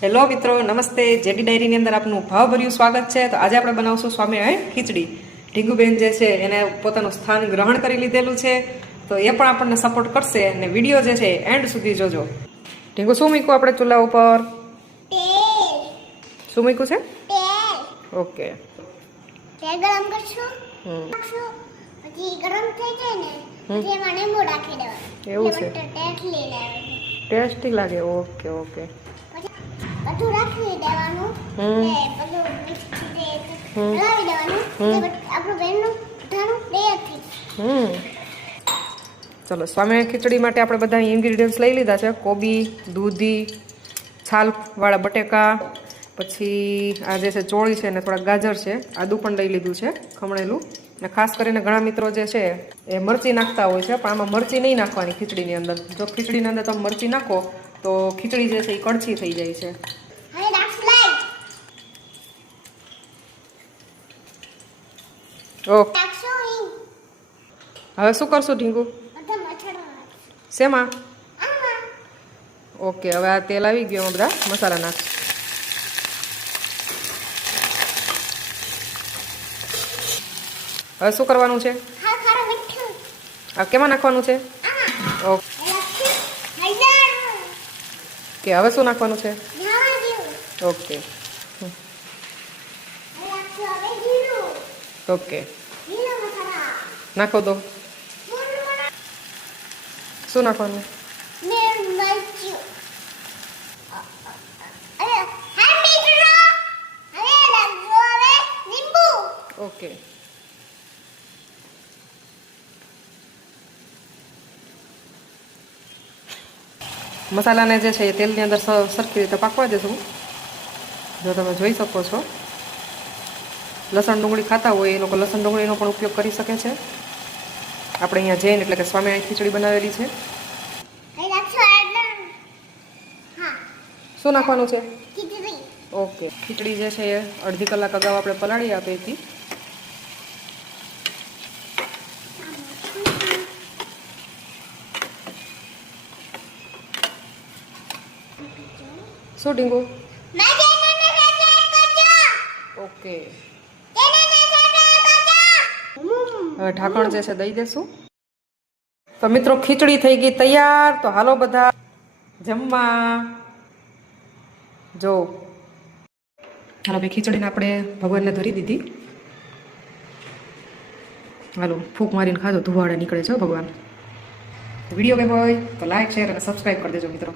Hello મિત્રો, નમસ્તે. JD ડાયરીની અંદર આપનું ભાવભર્યું સ્વાગત છે. તો આજે આપણે બનાવશું સ્વામિનારાયણ ખીચડી. ઢીંગુબેન જે છે એને પોતાનું સ્થાન ગ્રહણ કરી લીધેલું છે, તો એ પણ આપણને સપોર્ટ કરશે અને વિડીયો જે છે એન્ડ સુધી જોજો. ઢીંગુ, શું મૂક્યું આપણે ચૂલા ઉપર? શું મૂક્યું છે? ઓકે, તેલ ગરમ કરશું. પછી ગરમ થઈ જાય ને પછી એમાં લીંબુ નાખી દેવાનું. એવું છે? ટેસ્ટી લાગે. ટેસ્ટી લાગે. Okay okay. બધું રાખી દેવાનું. બધું મિક્સ હલાવી દેવાનું. આપણું બેનનું ધાનું તૈયાર થઈ જાય. ચલો, સ્વામિનારાયણ ખીચડી માટે આપણે બધા ઇન્ગ્રીડિયન્ટ્સ લઈ લીધા છે. કોબી, દૂધી, છાલવાળા બટેકા, પછી આ જે છે ચોળી છે, અને થોડા ગાજર છે, આદું પણ લઈ લીધું છે ખમણેલું. અને ખાસ કરીને ઘણા મિત્રો જે છે એ મરચી નાખતા હોય છે, પણ આમાં મરચી નહીં નાખવાની ખીચડીની અંદર. જો ખીચડીની અંદર તમે મરચી નાખો તો ખીચડી જે છે એ કડછી થઈ જાય છે. ઓકે, હવે શું કરશું ઢીંગુ? શેમાં? ઓકે, હવે આ તેલ આવી ગયું, બધા મસાલા નાખશું. હવે શું કરવાનું છે? આ કેમાં નાખવાનું છે? ઓકે, હવે શું નાખવાનું છે? ઓકે ઓકે, નાખો દો. શું નાખવાનું? ઓકે, મસાલાને જે છે એ તેલની અંદર સરખી રીતે પાકવા દેશું. જો તમે જોઈ શકો છો, લસણ ડુંગળી ખાતા હોય એ લોકો લસણ ડુંગળીનો પણ ઉપયોગ કરી શકે છે. આપણે અહીંયા જૈન એટલે કે સ્વામિનારાયણ ખીચડી બનાવેલી છે. શું નાખવાનું છે? ઓકે, ખીચડી જે છે એ અડધી કલાક અગાઉ આપણે પલાળી આપી હતી. શું ઢીંગુ? ઓકે, હવે ઢાંકણ જે છે દઈ દેશું. તો મિત્રો, ખીચડી થઈ ગઈ તૈયાર. તો હાલો બધા જમવા. જો હાલો ભાઈ, ખીચડીને આપણે ભગવાનને ધરી દીધી. હાલો, ફૂંક મારીને ખાધો, ધુવાડે નીકળે છે ભગવાન. વિડીયો ગમ્યો હોય તો લાઈક, શેર અને સબસ્ક્રાઈબ કરી દેજો મિત્રો.